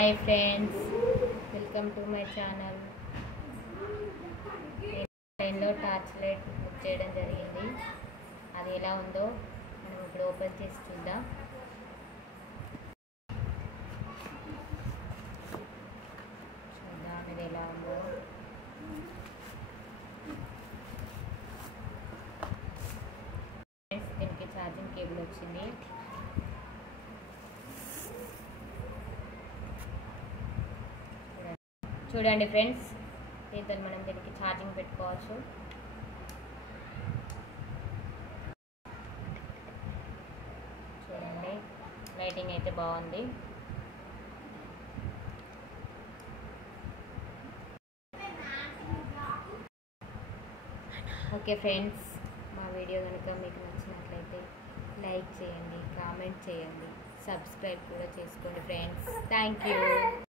Hi friends, welcome to my channel. ఆన్లైన్లో torch light book చేయడం జరిగింది. అది ఎలా ఉందో మనం ఇప్పుడు ఓపెన్ చేసి చూద్దాం. ఇది ఎలా ఉందో. దీనికి ఛార్జింగ్ కేబుల్ వచ్చింది. చూడండి ఫ్రెండ్స్, దీంతో మనం దీనికి ఛార్జింగ్ పెట్టుకోవచ్చు. చూడండి, లైటింగ్ అయితే బాగుంది. ఓకే ఫ్రెండ్స్, మా వీడియో కనుక మీకు నచ్చినట్లయితే లైక్ చేయండి, కామెంట్ చేయండి, సబ్స్క్రైబ్ కూడా చేసుకోండి ఫ్రెండ్స్. Thank you.